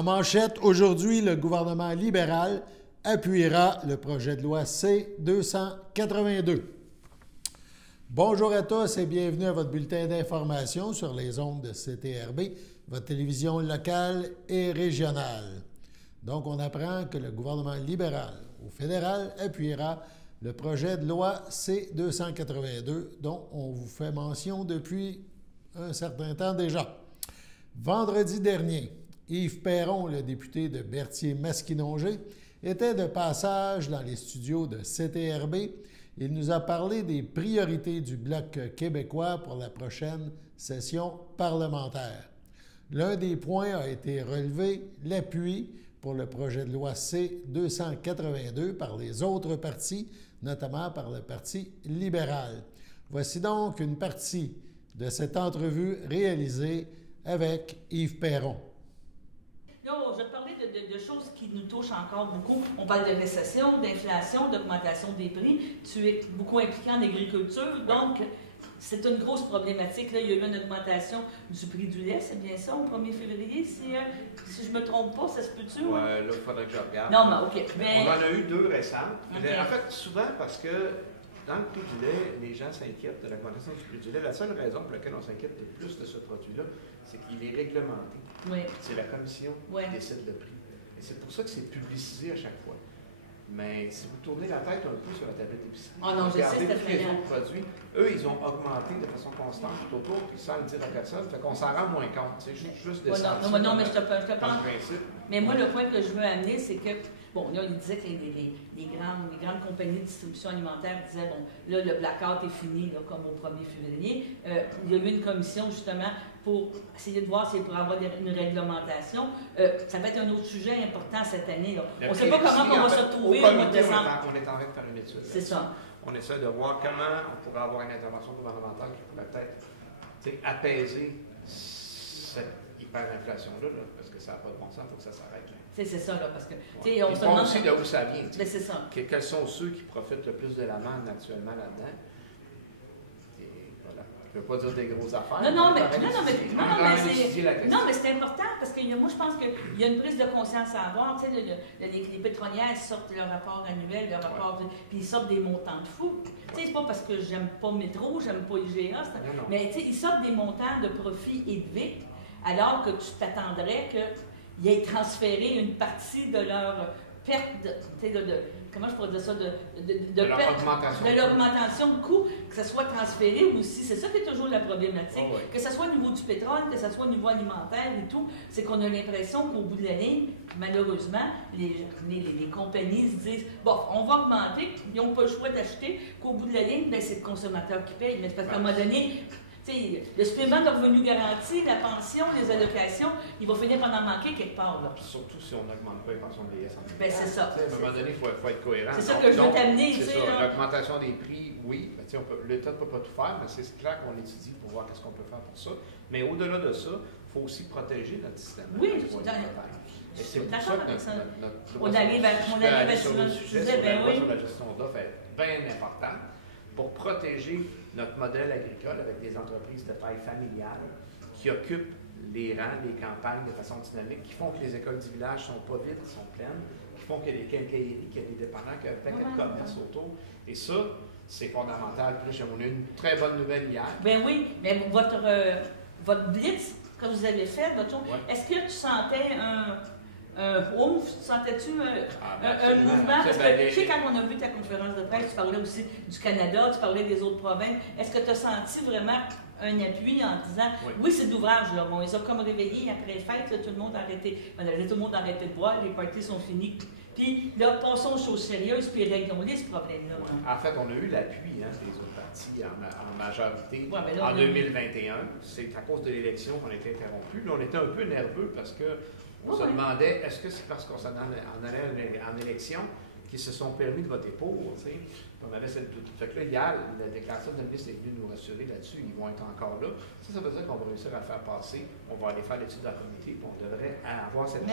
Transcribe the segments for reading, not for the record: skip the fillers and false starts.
En manchette, aujourd'hui, le gouvernement libéral appuiera le projet de loi C-282. Bonjour à tous et bienvenue à votre bulletin d'information sur les ondes de CTRB, votre télévision locale et régionale. Donc, on apprend que le gouvernement libéral au fédéral appuiera le projet de loi C-282 dont on vous fait mention depuis un certain temps déjà. Vendredi dernier, Yves Perron, le député de Berthier-Masquinongé, était de passage dans les studios de CTRB. Il nous a parlé des priorités du Bloc québécois pour la prochaine session parlementaire. L'un des points a été relevé, l'appui pour le projet de loi C-282 par les autres partis, notamment par le Parti libéral. Voici donc une partie de cette entrevue réalisée avec Yves Perron. Là, je vais te parler de choses qui nous touchent encore beaucoup. On parle de récession, d'inflation, d'augmentation des prix. Tu es beaucoup impliqué en agriculture, donc c'est une grosse problématique. Là, il y a eu une augmentation du prix du lait, c'est bien ça, au 1er février, si je ne me trompe pas, ça se peut-tu? Oui, là, il faudrait que je regarde. Non, mais OK. Mais... On en a eu deux récentes. Okay. En fait, souvent parce que dans le prix du lait, les gens s'inquiètent de l'augmentation du prix du lait. La seule raison pour laquelle on s'inquiète le plus de ce produit-là, c'est qu'il est réglementé. Oui. C'est la commission qui décide le prix. Et c'est pour ça que c'est publicisé à chaque fois. Mais si vous tournez la tête un peu sur la tablette d'épicerie, regardez tous les autres produits, eux, ils ont augmenté de façon constante tout autour, puis sans le dire à personne, fait qu'on s'en rend moins compte. C'est juste des non, mais je te pense. Mais moi, ouais. Le point que je veux amener, c'est que, bon, là, il disait que les grandes compagnies de distribution alimentaire disaient, bon, là, le blackout est fini, là, comme au 1er février. Il y a eu une commission, justement, pour essayer de voir s'il pourrait y avoir une réglementation. Ça va être un autre sujet important cette année. Là. On ne sait pas comment on va se retrouver au mois de décembre. On est en train de faire une étude. C'est ça. On essaie de voir comment on pourrait avoir une intervention gouvernementale qui pourrait peut-être apaiser cette hyperinflation-là, parce que ça n'a pas de bon sens, il faut que ça s'arrête. C'est ça, là, parce que... Ouais. On se demande aussi de où ça vient. Mais c'est ça. Quels sont ceux qui profitent le plus de la manne actuellement là-dedans? Je ne veux pas dire des grosses affaires. Non, mais c'est important parce que moi, je pense qu'il y a une prise de conscience à avoir. Tu sais, les pétrolières sortent leur rapport annuel, puis ils sortent des montants de fous. Tu sais, c'est pas parce que j'aime pas Métro, j'aime pas IGA, mais tu sais, ils sortent des montants de profit élevés, alors que tu t'attendrais qu'ils aient transféré une partie de leur perte comment je pourrais dire ça, de l'augmentation de coûts, que ça soit transféré aussi. C'est ça qui est toujours la problématique. Oh oui. Que ce soit au niveau du pétrole, que ce soit au niveau alimentaire et tout, c'est qu'on a l'impression qu'au bout de la ligne, malheureusement, les compagnies se disent, bon, on va augmenter, ils n'ont pas le choix d'acheter, qu'au bout de la ligne, ben, c'est le consommateur qui paye. Mais parce qu'à un moment donné, le supplément de revenu garanti, la pension, les allocations, il va finir par en manquer quelque part. Là. Surtout si on n'augmente pas les pensions de vieillesse en même temps. Ben, c'est ça. À un moment donné, il faut être cohérent. C'est ça que je veux t'amener. C'est ça. L'augmentation des prix, oui. L'État ne peut pas tout faire, mais c'est clair qu'on étudie pour voir ce qu'on peut faire pour ça. Mais au-delà de ça, il faut aussi protéger notre système. Oui, et c'est pour ça que notre on arrive à sur le sujet, sur la gestion d'offres est bien importante pour protéger notre modèle agricole avec des entreprises de taille familiale qui occupent les rangs, les campagnes de façon dynamique, qui font que les écoles du village ne sont pas vides, sont pleines, qui font qu'il y a des quincailleries, qu'il y a des dépanneurs, qu'il y a un paquet de commerces autour. Et ça, c'est fondamental. Puis on a eu une très bonne nouvelle hier. Ben oui, mais votre blitz que vous avez fait, est-ce que tu sentais sentais-tu un mouvement? Parce que tu sais, quand on a vu ta conférence de presse, tu parlais aussi du Canada, tu parlais des autres provinces. Est-ce que tu as senti vraiment un appui en disant, oui, c'est d'ouvrage, là. Bon, ils ont comme réveillé après les fêtes, là, tout le monde a arrêté. Tout le monde a arrêté de boire, les parties sont finies. Puis là, passons aux choses sérieuses, puis réglons-les ce problème-là. En fait, on a eu l'appui des autres partis en majorité en 2021. C'est à cause de l'élection qu'on a été interrompu. Là, on était un peu nerveux parce que on se demandait, est-ce que c'est parce qu'on s'en allait en élection qu'ils se sont permis de voter pour, tu sais? On avait cette doute. Fait que là, hier, la déclaration de ministre est venue nous rassurer là-dessus, ils vont être encore là. Ça veut dire qu'on va réussir à faire passer, on va aller faire l'étude en comité, puis on devrait avoir cette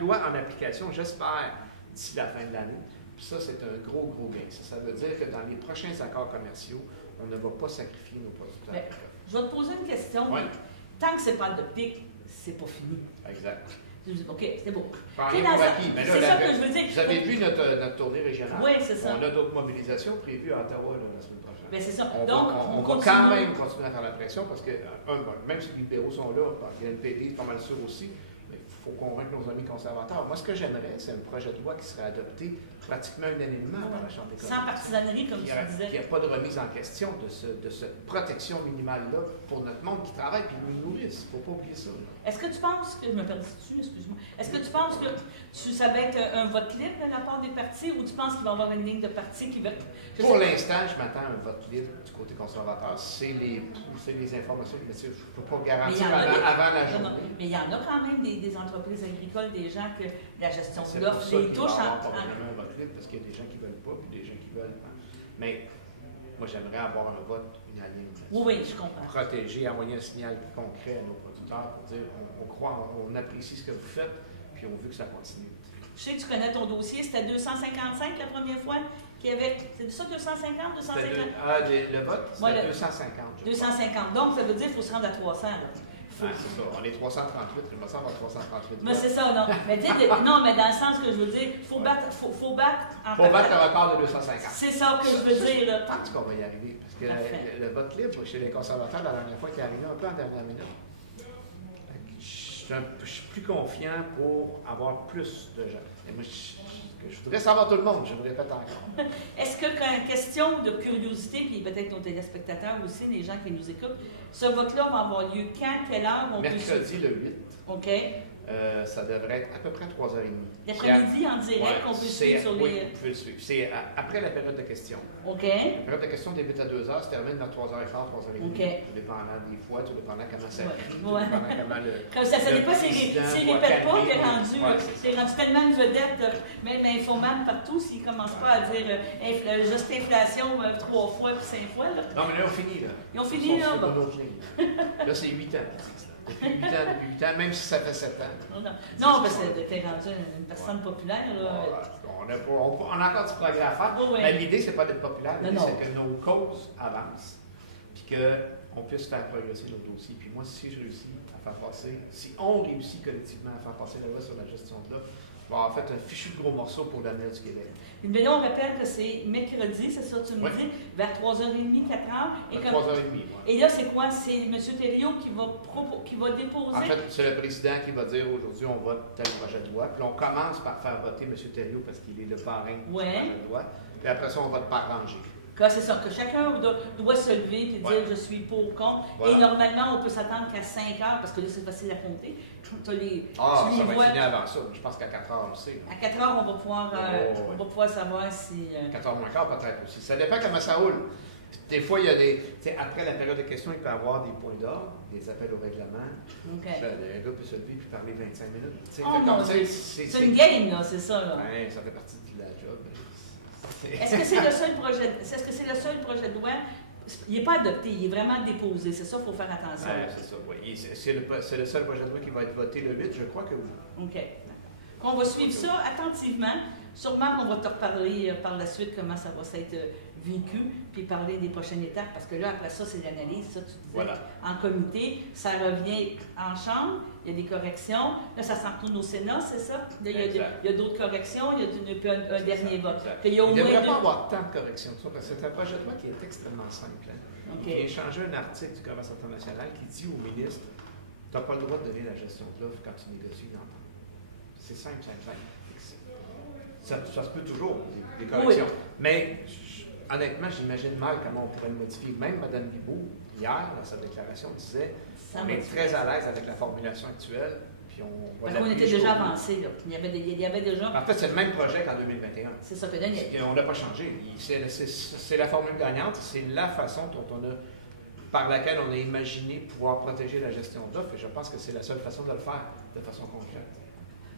loi en application, j'espère, d'ici la fin de l'année. Puis ça, c'est un gros, gros gain. Ça veut dire que dans les prochains accords commerciaux, on ne va pas sacrifier nos producteurs agricoles. Je vais te poser une question. Oui. Tant que ce n'est pas de pic, c'est pas fini. Exact. OK, c'est beau. C'est ça que je veux dire. Vous avez vu notre tournée régionale? Oui, c'est ça. On a d'autres mobilisations prévues à Ottawa la semaine prochaine. Bien, c'est ça. On va quand même continuer à faire la pression parce que, même si les libéraux sont là, il y a le NPD, pas mal sûr aussi, mais il faut convaincre nos amis conservateurs. Moi, ce que j'aimerais, c'est un projet de loi qui serait adopté pratiquement unanimement par la Chambre des communes. Sans partisanerie, comme tu disais. Il n'y a pas de remise en question de cette protection minimale-là pour notre monde qui travaille et nous nourrisse. Il ne faut pas oublier ça. Est-ce que tu penses que, je me perds dessus, excuse-moi, est-ce que tu penses que ça va être un vote libre de la part des partis ou tu penses qu'il va y avoir une ligne de partis qui va... Pour l'instant, je m'attends à un vote libre du côté conservateur. C'est les informations, mais je ne peux pas garantir avant la journée. Mais il y en a quand même des entreprises agricoles, des gens que la gestion de l'offre les touche parce qu'il y a des gens qui ne veulent pas, puis des gens qui veulent. Mais moi, j'aimerais avoir un vote unanime. Oui, je comprends. Protéger, envoyer un signal plus concret à nos producteurs pour dire on croit, on apprécie ce que vous faites, puis on veut que ça continue. Je sais que tu connais ton dossier, c'était 255 la première fois qu'il y avait. C'est ça, 250, 250? Le vote, c'était 250. 250. Donc, ça veut dire qu'il faut se rendre à 300. C'est ça. On est 338, il me semble à 338. Mais c'est ça, non. Mais non, mais dans le sens que je veux dire, il faut battre en faut battre le record de 250. C'est ça que je veux dire. Là. Je pense qu'on va y arriver. Parce que le vote libre chez les conservateurs, la dernière fois, qui est arrivé un peu en dernière minute. Je suis plus confiant pour avoir plus de gens. Et moi, je voudrais savoir tout le monde, je me répète encore. Est-ce que, question de curiosité, puis peut-être nos téléspectateurs aussi, les gens qui nous écoutent, ce vote-là va avoir lieu quand, quelle heure? Mercredi le 8. OK. Ça devrait être à peu près 3h30. L'après-midi en direct, on peut suivre sur les... Oui, vous pouvez le suivre. C'est après la période de questions. OK. La période de questions débute à 2h, se termine vers 3h15, 3h30. OK. Tout dépendant des fois, tout dépendant comment ça crie, tout ouais. dépendant comment le... Comme ça ne pas, s'il répète pas, t'es rendu tellement une vedette, même informable partout, s'il ne commence pas à dire juste inflation 3 fois puis 5 fois. Là. Non, mais là, on finit, là. Ils ont fini, là? Là, c'est 8 ans. Depuis 8 ans, même si ça fait 7 ans. Non, parce que t'es rendu une personne populaire. Là. On a encore du progrès à faire. Mais l'idée, c'est pas d'être populaire, l'idée, c'est que nos causes avancent, puis qu'on puisse faire progresser nos dossiers. Puis moi, si je réussis à faire passer, si on réussit collectivement à faire passer la loi sur la gestion de l'offre, on va avoir fait un fichu de gros morceau pour l'avenir du Québec. Mais là, on rappelle que c'est mercredi, c'est ça, tu me dis, vers 3h30, 4h. 3h30, oui. Et là, c'est quoi? C'est M. Thériault qui va déposer? En fait, c'est le président qui va dire aujourd'hui, on vote tel projet de loi. Puis on commence par faire voter M. Thériault parce qu'il est le parrain du projet de loi. Puis après ça, on vote par rangée. C'est ça, que chacun doit se lever et dire je suis pour ou contre. Voilà. Et normalement, on peut s'attendre qu'à 5 heures, parce que là, c'est facile à compter. Ça va être fini avant ça. Je pense qu'à 4 heures, on le sait. À 4 heures, on va pouvoir savoir si... 4 heures moins quart, peut-être aussi. Ça dépend comment ça roule. Des fois, il y a des... Après la période de questions, il peut y avoir des points d'ordre, des appels au règlement. OK. Un gars peut se lever et parler 25 minutes. C'est une game, là, c'est ça. Oui, ça fait partie de la job. Est-ce que c'est le seul projet de loi? Il n'est pas adopté, il est vraiment déposé. C'est ça, il faut faire attention. C'est ça, oui. C'est le seul projet de loi qui va être voté le 8, je crois que oui. OK. On va suivre ça attentivement. Sûrement qu'on va te reparler par la suite comment ça va s'être vécu, puis parler des prochaines étapes, parce que là, après ça, c'est l'analyse, ça, tu disais, en comité, ça revient en chambre, il y a des corrections, là, ça s'en retourne au Sénat, c'est ça? Là, il y a d'autres corrections, il y a un dernier vote. Il ne devrait pas avoir tant de corrections, parce que c'est un projet de loi qui est extrêmement simple. Il vient changer un article du commerce international qui dit au ministre, tu n'as pas le droit de donner la gestion de l'offre quand tu négocies une entente. C'est simple, simple. Ça se peut toujours, des corrections. Mais honnêtement, j'imagine mal comment on pourrait le modifier. Même Mme Guilbeault, hier, dans sa déclaration, disait qu'on est très à l'aise avec la formulation actuelle. Puis on était déjà avancé. Là. Il y avait déjà... En fait, c'est le même projet qu'en 2021. C'est ça que donne. On n'a pas changé. C'est la formule gagnante. C'est la façon par laquelle on a imaginé pouvoir protéger la gestion d'offres. Et je pense que c'est la seule façon de le faire de façon concrète.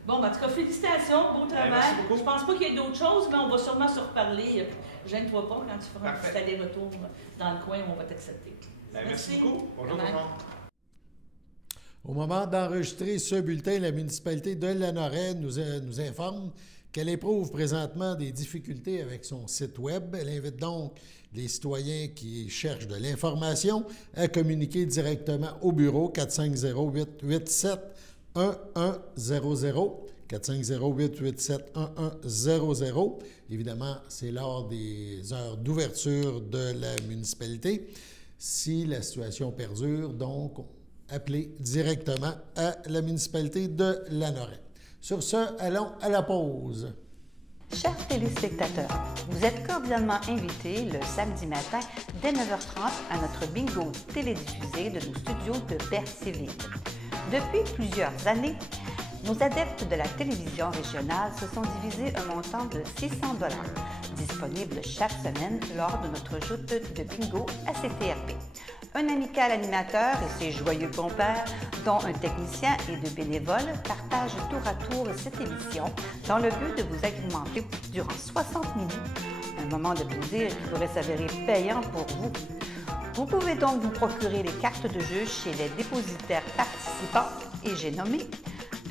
Bon, en tout cas, félicitations, beau travail. Je ne pense pas qu'il y ait d'autres choses, mais on va sûrement se reparler. Gêne-toi pas quand tu feras un petit aller-retour dans le coin où on va t'accepter. Merci beaucoup. Bonjour tout le monde. Au moment d'enregistrer ce bulletin, la municipalité de Lanoraie nous informe qu'elle éprouve présentement des difficultés avec son site Web. Elle invite donc les citoyens qui cherchent de l'information à communiquer directement au bureau 450-887 1100. 450-887-1100. Évidemment, c'est lors des heures d'ouverture de la municipalité. Si la situation perdure, donc, appelez directement à la municipalité de Lanoraie. Sur ce, allons à la pause. Chers téléspectateurs, vous êtes cordialement invités le samedi matin dès 9h30 à notre bingo télédiffusé de nos studios de Berthierville. Depuis plusieurs années, nos adeptes de la télévision régionale se sont divisés un montant de 600 $, disponible chaque semaine lors de notre joute de bingo à CTRP. Un amical animateur et ses joyeux compères, dont un technicien et deux bénévoles, partagent tour à tour cette émission dans le but de vous agrémenter durant 60 minutes. Un moment de plaisir qui pourrait s'avérer payant pour vous. Vous pouvez donc vous procurer les cartes de jeu chez les dépositaires participants et j'ai nommé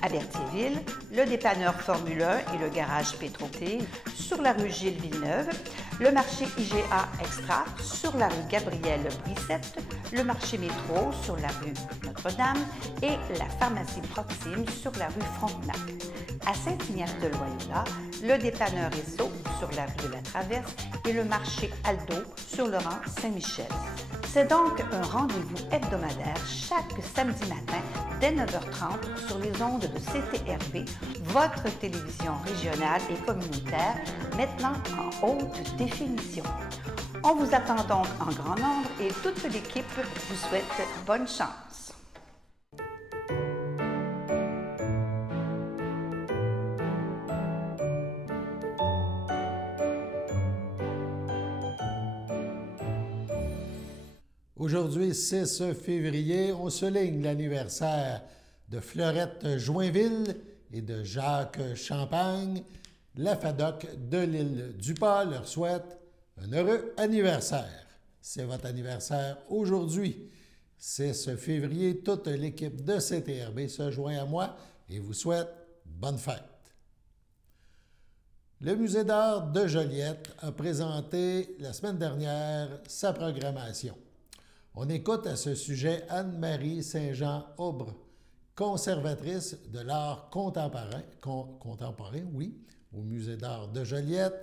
à Berthierville, le dépanneur Formule 1 et le garage Pétroté, sur la rue Gilles Villeneuve, le marché IGA Extra sur la rue Gabrielle Brissette, le marché Métro sur la rue Notre-Dame et la pharmacie Proxime sur la rue Frontenac. À Saint-Ignace-de-Loyola, le dépanneur Esso sur la rue de la Traverse et le marché Aldo sur le rang Saint-Michel. C'est donc un rendez-vous hebdomadaire chaque samedi matin dès 9h30 sur les ondes de CTRP, votre télévision régionale et communautaire maintenant en haute définition. On vous attend donc en grand nombre et toute l'équipe vous souhaite bonne chance. Aujourd'hui, 6 février, on souligne l'anniversaire de Fleurette Joinville et de Jacques Champagne. La FADOC de l'île du Pas leur souhaite un heureux anniversaire. C'est votre anniversaire aujourd'hui. 6 février, toute l'équipe de CTRB se joint à moi et vous souhaite bonne fête. Le Musée d'art de Joliette a présenté la semaine dernière sa programmation. On écoute à ce sujet Anne-Marie Saint-Jean-Aubre, conservatrice de l'art contemporain, au Musée d'art de Joliette.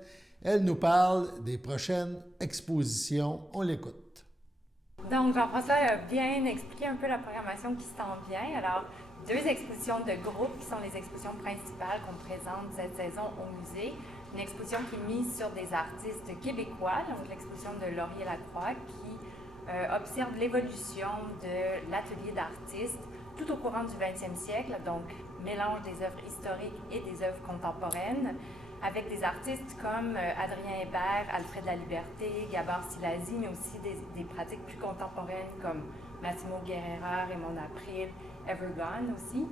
Elle nous parle des prochaines expositions. On l'écoute. Donc, Jean-François a bien expliqué un peu la programmation qui s'en vient. Alors, 2 expositions de groupe qui sont les expositions principales qu'on présente cette saison au musée. Une exposition qui est mise sur des artistes québécois, donc l'exposition de Laurier Lacroix, qui observe l'évolution de l'atelier d'artistes tout au courant du 20e siècle, donc mélange des œuvres historiques et des œuvres contemporaines, avec des artistes comme Adrien Hébert, Alfred Laliberté, Gabor Szilasi, mais aussi des pratiques plus contemporaines comme Massimo Guerrera, Raymond April, Evergone aussi.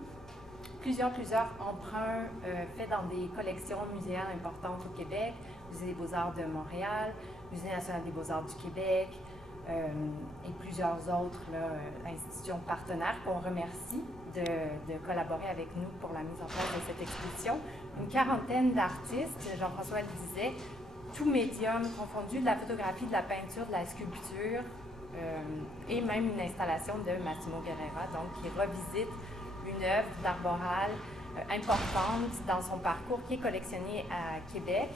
Plusieurs emprunts faits dans des collections muséales importantes au Québec, Musée des Beaux-Arts de Montréal, Musée national des Beaux-Arts du Québec, et plusieurs autres institutions partenaires qu'on remercie de collaborer avec nous pour la mise en place de cette exposition. Une quarantaine d'artistes, Jean-François le disait, tout médium confondu, de la photographie, de la peinture, de la sculpture, et même une installation de Massimo Guerrera, donc qui revisite une œuvre d'arboral importante dans son parcours, qui est collectionnée à Québec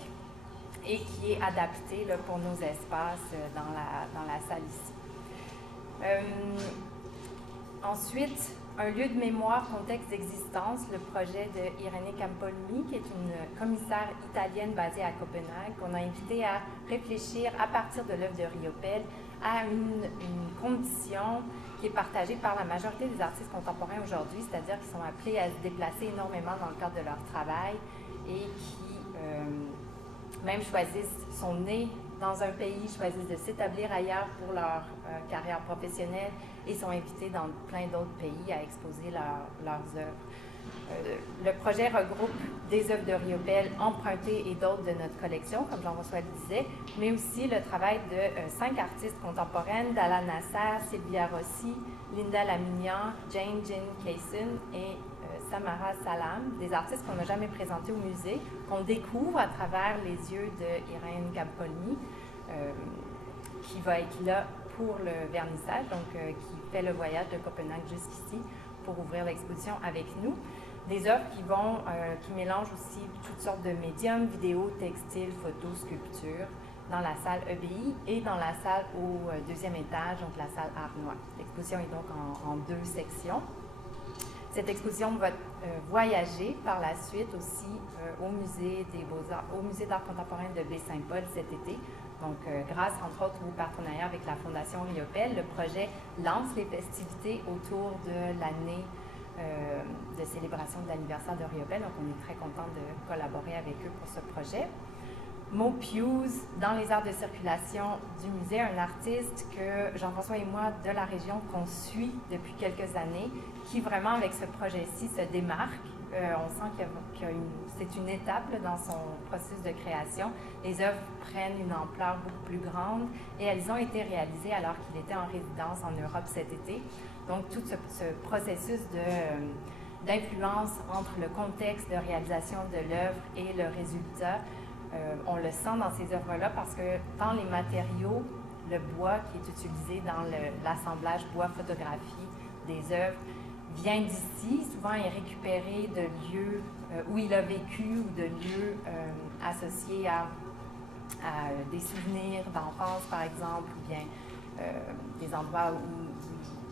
et qui est adapté là, pour nos espaces dans la salle ici. Ensuite, un lieu de mémoire, contexte d'existence, le projet de Irene Campolmi, qui est une commissaire italienne basée à Copenhague, qu'on a invité à réfléchir à partir de l'œuvre de Riopelle à une condition qui est partagée par la majorité des artistes contemporains aujourd'hui, c'est-à-dire qu'ils sont appelés à se déplacer énormément dans le cadre de leur travail et qui même sont nés dans un pays, choisissent de s'établir ailleurs pour leur carrière professionnelle et sont invités dans plein d'autres pays à exposer leurs œuvres. Le projet regroupe des œuvres de Riopelle empruntées et d'autres de notre collection, comme Jean-François le disait, mais aussi le travail de 5 artistes contemporaines, Dalla Nasser, Sylvia Rossi, Linda Lamignan, Jane Kaysen et Samara Salam, des artistes qu'on n'a jamais présentés au musée, qu'on découvre à travers les yeux de Irene Campolmi, qui va être là pour le vernissage, donc qui fait le voyage de Copenhague jusqu'ici pour ouvrir l'exposition avec nous. Des œuvres qui mélangent aussi toutes sortes de médiums, vidéos, textiles, photos, sculptures, dans la salle EBI et dans la salle au deuxième étage, donc la salle Arnois. L'exposition est donc en 2 sections. Cette exposition va voyager par la suite aussi au Musée des Beaux-Arts, au Musée d'art contemporain de Baie-Saint-Paul cet été. Donc, grâce entre autres au partenariat avec la Fondation Riopelle, le projet lance les festivités autour de l'année de célébration de l'anniversaire de Riopelle. Donc, on est très content de collaborer avec eux pour ce projet. Mo Pius, dans les arts de circulation du musée, un artiste que Jean-François et moi de la région qu'on suit depuis quelques années, qui vraiment avec ce projet-ci se démarque. On sent c'est une étape là, dans son processus de création. Les œuvres prennent une ampleur beaucoup plus grande et elles ont été réalisées alors qu'il était en résidence en Europe cet été. Donc tout ce processus d'influence entre le contexte de réalisation de l'œuvre et le résultat, on le sent dans ces œuvres-là parce que dans les matériaux, le bois qui est utilisé dans l'assemblage bois-photographie des œuvres vient d'ici. Souvent est récupéré de lieux où il a vécu ou de lieux associés à des souvenirs d'enfance, par exemple, ou bien des endroits où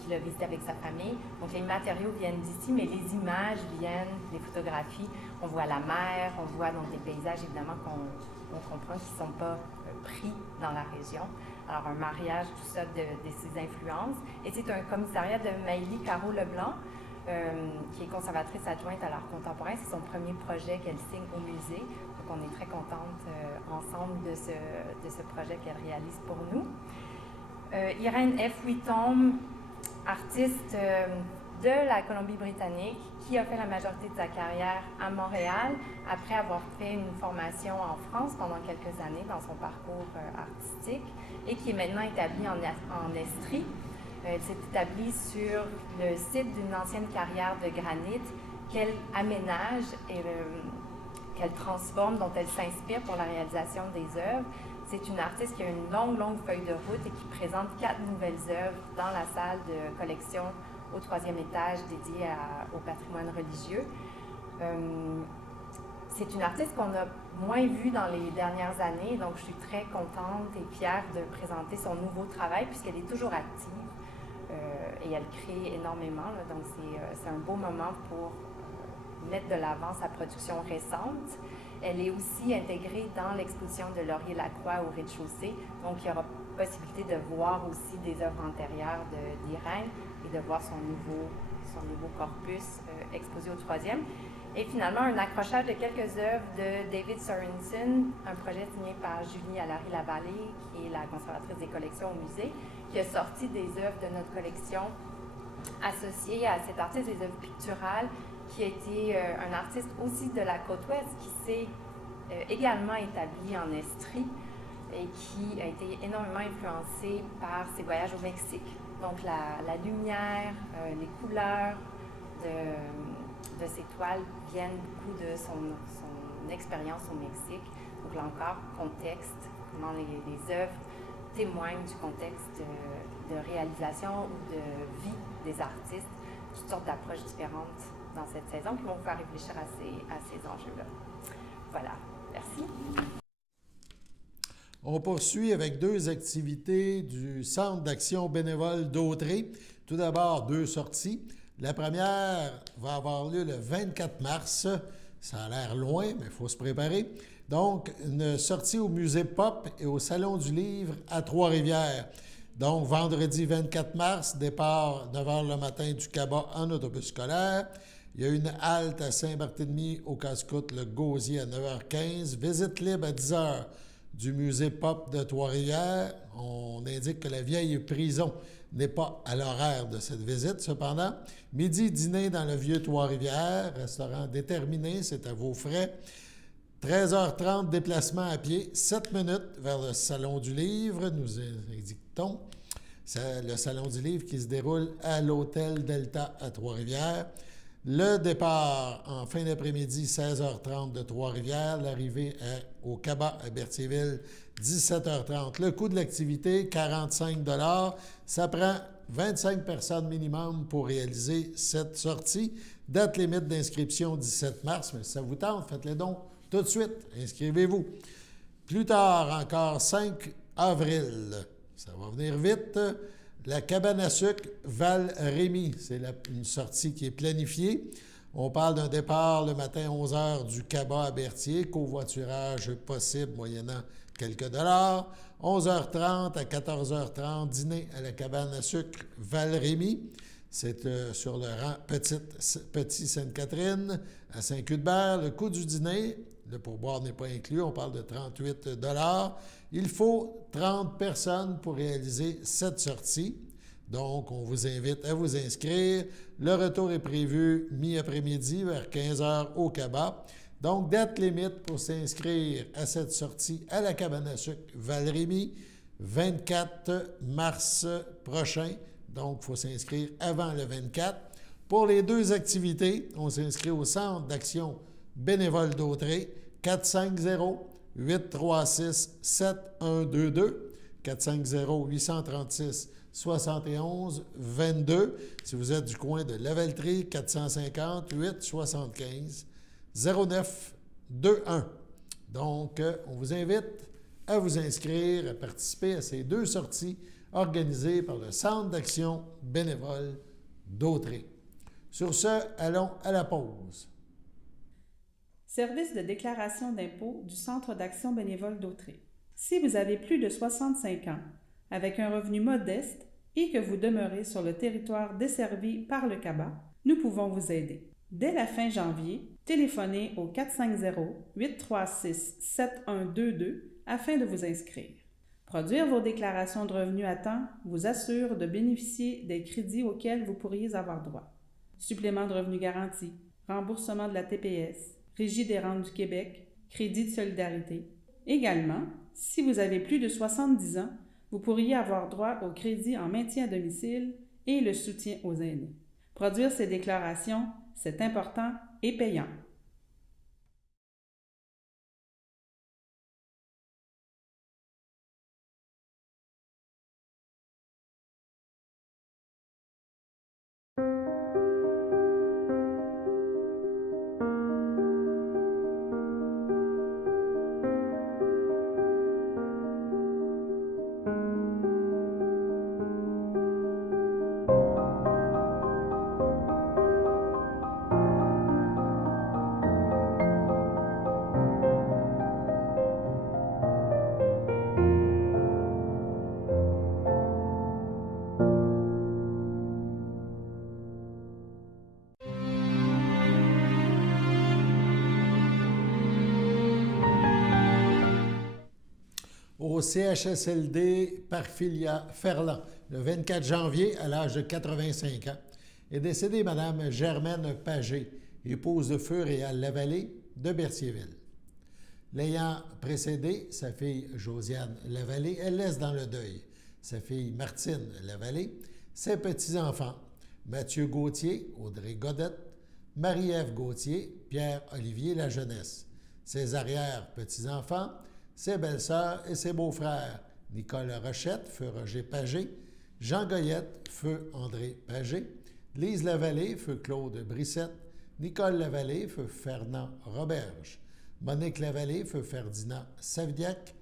il a visité avec sa famille. Donc les matériaux viennent d'ici, mais les images viennent, les photographies. On voit la mer, on voit donc des paysages, évidemment, qu'on comprend qu'ils ne sont pas pris dans la région. Alors, un mariage, tout ça, de ces influences. Et c'est un commissariat de Maëlie Caro-Leblanc, qui est conservatrice adjointe à l'art contemporain. C'est son premier projet qu'elle signe au musée. Donc, on est très contente ensemble de ce projet qu'elle réalise pour nous. Irène F. Wittom, artiste de la Colombie-Britannique, qui a fait la majorité de sa carrière à Montréal, après avoir fait une formation en France pendant quelques années dans son parcours artistique, et qui est maintenant établie en Estrie. Elle s'est établie sur le site d'une ancienne carrière de granit qu'elle aménage et qu'elle transforme, dont elle s'inspire pour la réalisation des œuvres. C'est une artiste qui a une longue feuille de route et qui présente 4 nouvelles œuvres dans la salle de collection au 3e étage dédiée au patrimoine religieux. C'est une artiste qu'on a moins vue dans les dernières années, donc je suis très contente et fière de présenter son nouveau travail puisqu'elle est toujours active et elle crée énormément. Là, donc c'est un beau moment pour mettre de l'avant sa production récente. Elle est aussi intégrée dans l'exposition de Laurier Lacroix au rez-de-chaussée, donc il y aura possibilité de voir aussi des œuvres antérieures d'Irène et de voir son nouveau corpus exposé au 3e. Et finalement, un accrochage de quelques œuvres de David Sorensen, un projet signé par Julie Allary-Lavallée, qui est la conservatrice des collections au musée, qui a sorti des œuvres de notre collection associées à cet artiste des œuvres picturales, qui a été un artiste aussi de la côte ouest, qui s'est également établi en Estrie et qui a été énormément influencé par ses voyages au Mexique. Donc la lumière, les couleurs de ses toiles viennent beaucoup de son expérience au Mexique. Donc là encore, contexte, comment les œuvres témoignent du contexte de réalisation ou de vie des artistes, toutes sortes d'approches différentes dans cette saison qui vont vous faire réfléchir à ces enjeux-là. Voilà, merci. On poursuit avec 2 activités du Centre d'action bénévole d'Autrey. Tout d'abord, 2 sorties. La première va avoir lieu le 24 mars. Ça a l'air loin, mais il faut se préparer. Donc, une sortie au Musée Pop et au Salon du Livre à Trois-Rivières. Donc, vendredi 24 mars, départ 9h le matin du Cabas en autobus scolaire. Il y a une halte à Saint-Barthélemy au Casse-Croûte, le Gosier à 9h15. Visite libre à 10h du Musée Pop de Trois-Rivières. On indique que la vieille prison n'est pas à l'horaire de cette visite. Cependant, midi, dîner dans le vieux Trois-Rivières, restaurant déterminé, c'est à vos frais. 13h30, déplacement à pied, 7 minutes vers le Salon du Livre, nous indiquons. C'est le Salon du Livre qui se déroule à l'Hôtel Delta à Trois-Rivières. Le départ en fin d'après-midi, 16h30 de Trois-Rivières. L'arrivée au Cabas à Berthierville, 17h30. Le coût de l'activité, 45 $. Ça prend 25 personnes minimum pour réaliser cette sortie. Date limite d'inscription 17 mars, mais si ça vous tente, faites-les donc tout de suite. Inscrivez-vous. Plus tard, encore 5 avril, ça va venir vite, la cabane à sucre Val-Rémy. C'est une sortie qui est planifiée. On parle d'un départ le matin 11h du Cabas à Berthier, covoiturage possible moyennant quelques dollars. 11h30 à 14h30, dîner à la cabane à sucre Val-Rémy. C'est sur le rang Petit Sainte-Catherine à Saint-Cuthbert. Le coût du dîner, le pourboire n'est pas inclus, on parle de 38 $. Il faut 30 personnes pour réaliser cette sortie. Donc, on vous invite à vous inscrire. Le retour est prévu mi-après-midi vers 15h au Cabas. Donc, date limite pour s'inscrire à cette sortie à la cabane à sucre Val-Rémy, 24 mars prochain. Donc, il faut s'inscrire avant le 24. Pour les deux activités, on s'inscrit au Centre d'action bénévole d'Autrey, 450-836-7122, 450-836-7122. Si vous êtes du coin de Lavaltrie, 450-875-0921. Donc, on vous invite à vous inscrire, à participer à ces deux sorties organisées par le Centre d'action bénévole d'Autrey. Sur ce, allons à la pause. Service de déclaration d'impôt du Centre d'action bénévole d'Autrey. Si vous avez plus de 65 ans, avec un revenu modeste et que vous demeurez sur le territoire desservi par le Cabas, nous pouvons vous aider. Dès la fin janvier, téléphonez au 450-836-7122 afin de vous inscrire. Produire vos déclarations de revenus à temps vous assure de bénéficier des crédits auxquels vous pourriez avoir droit. Supplément de revenus garanti, remboursement de la TPS, Régie des rentes du Québec, crédit de solidarité. Également, si vous avez plus de 70 ans, vous pourriez avoir droit au crédit en maintien à domicile et le soutien aux aînés. Produire ces déclarations, c'est important et payant. Au CHSLD Parfilia Ferland, le 24 janvier, à l'âge de 85 ans, est décédée Mme Germaine Pagé, épouse de feu Réal Lavallée de Berthierville. L'ayant précédée, sa fille Josiane Lavallée, elle laisse dans le deuil sa fille Martine Lavallée, ses petits-enfants Mathieu Gauthier, Audrey Godette, Marie-Ève Gauthier, Pierre-Olivier La Jeunesse, ses arrière-petits-enfants, ses belles-sœurs et ses beaux-frères, Nicole Rochette, feu Roger Pagé, Jean Goyette, feu André Pagé, Lise Lavallée, feu Claude Brissette, Nicole Lavallée, feu Fernand Roberge, Monique Lavallée, feu Ferdinand Savidiac,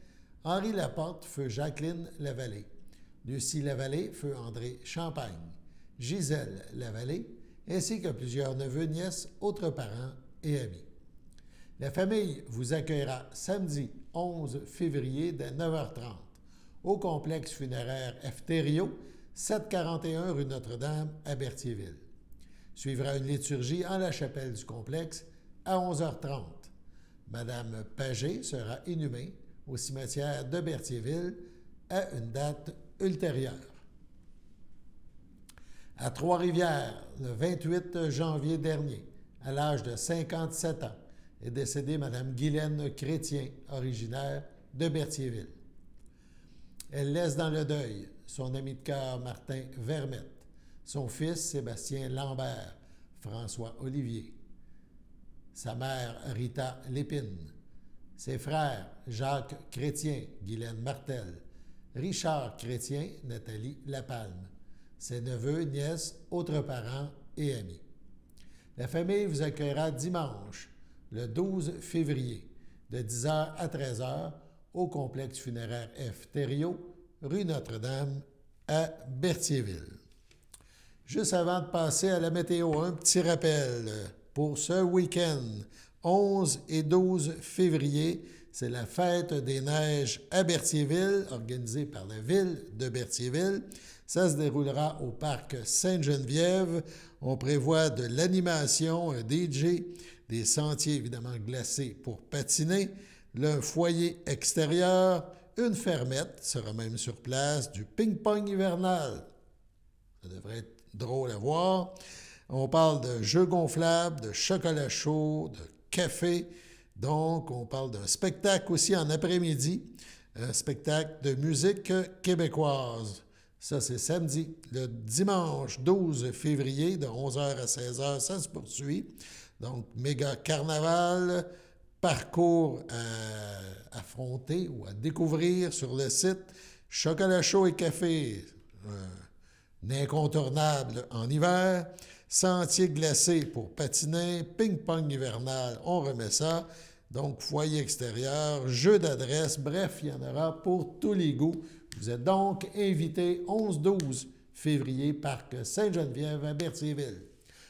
Henri Laporte, feu Jacqueline Lavallée, Lucie Lavallée, feu André Champagne, Gisèle Lavallée, ainsi que plusieurs neveux, nièces, autres parents et amis. La famille vous accueillera samedi 11 février dès 9h30 au complexe funéraire Efterio, 741 rue Notre-Dame à Berthierville. Suivra une liturgie en la chapelle du complexe à 11h30. Madame Pagé sera inhumée au cimetière de Berthierville à une date ultérieure. À Trois-Rivières, le 28 janvier dernier, à l'âge de 57 ans, est décédée Mme Guylaine Chrétien, originaire de Berthierville. Elle laisse dans le deuil son ami de cœur Martin Vermette, son fils Sébastien Lambert, François Olivier, sa mère Rita Lépine, ses frères Jacques Chrétien, Guylaine Martel, Richard Chrétien, Nathalie Lapalme, ses neveux, nièces, autres parents et amis. La famille vous accueillera dimanche, le 12 février, de 10h à 13h, au complexe funéraire F. Thériault, rue Notre-Dame, à Berthierville. Juste avant de passer à la météo, un petit rappel pour ce week-end, 11 et 12 février, c'est la fête des neiges à Berthierville, organisée par la ville de Berthierville. Ça se déroulera au parc Sainte-Geneviève. On prévoit de l'animation, un DJ, des sentiers évidemment glacés pour patiner, un foyer extérieur, une fermette sera même sur place, du ping-pong hivernal. Ça devrait être drôle à voir. On parle de jeux gonflables, de chocolat chaud, de café. Donc, on parle d'un spectacle aussi en après-midi, un spectacle de musique québécoise. Ça, c'est samedi. Le dimanche 12 février, de 11h à 16h, ça se poursuit. Donc, méga carnaval, parcours à affronter ou à découvrir sur le site. Chocolat chaud et café, un incontournable en hiver. Sentier glacé pour patiner, ping-pong hivernal, on remet ça. Donc, foyer extérieur, jeu d'adresse, bref, il y en aura pour tous les goûts. Vous êtes donc invités 11-12 février, parc Sainte-Geneviève à Berthierville.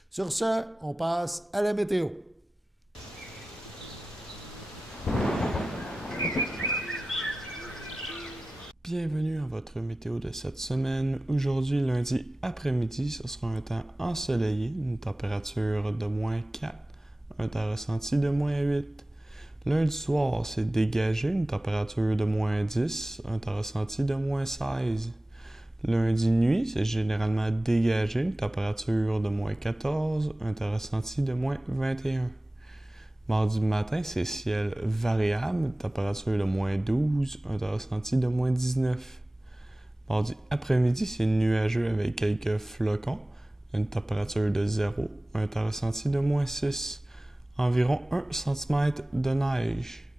Sur ce, on passe à la météo. Bienvenue à votre météo de cette semaine. Aujourd'hui, lundi après-midi, ce sera un temps ensoleillé, une température de -4, un temps ressenti de -8. Lundi soir, c'est dégagé, une température de -10, un temps ressenti de -16. Lundi nuit, c'est généralement dégagé, une température de -14, un temps ressenti de -21. Mardi matin, c'est ciel variable, température de -12, un temps ressenti de -19. Mardi après-midi, c'est nuageux avec quelques flocons, une température de 0, un temps ressenti de -6. Environ 1 cm de neige.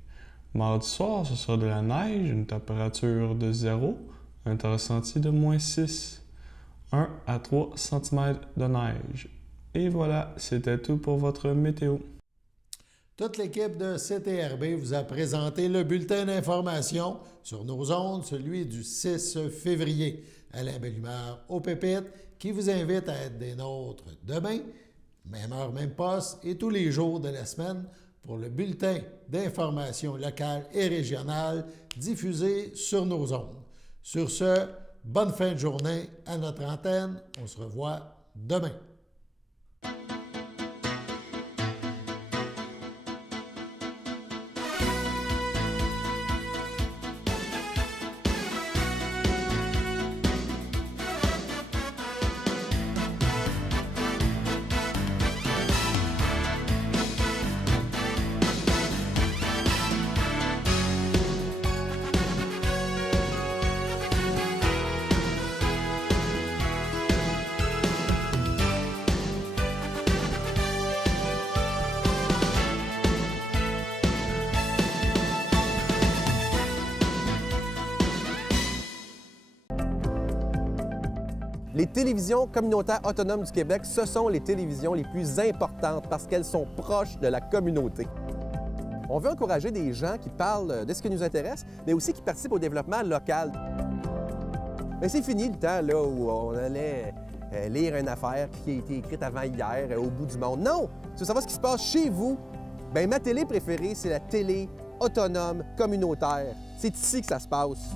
Mardi soir, ce sera de la neige, une température de 0, un temps ressenti de -6. 1 à 3 cm de neige. Et voilà, c'était tout pour votre météo. Toute l'équipe de CTRB vous a présenté le bulletin d'information sur nos ondes, celui du 6 février. Alain Bellemare au Pépites, qui vous invite à être des nôtres demain, même heure, même poste, et tous les jours de la semaine pour le bulletin d'information locale et régionale diffusé sur nos ondes. Sur ce, bonne fin de journée à notre antenne. On se revoit demain. Les télévisions communautaires autonomes du Québec, ce sont les télévisions les plus importantes parce qu'elles sont proches de la communauté. On veut encourager des gens qui parlent de ce qui nous intéresse, mais aussi qui participent au développement local. Mais c'est fini le temps là, où on allait lire une affaire qui a été écrite avant hier au bout du monde. Non! Tu veux savoir ce qui se passe chez vous? Bien, ma télé préférée, c'est la télé autonome communautaire. C'est ici que ça se passe.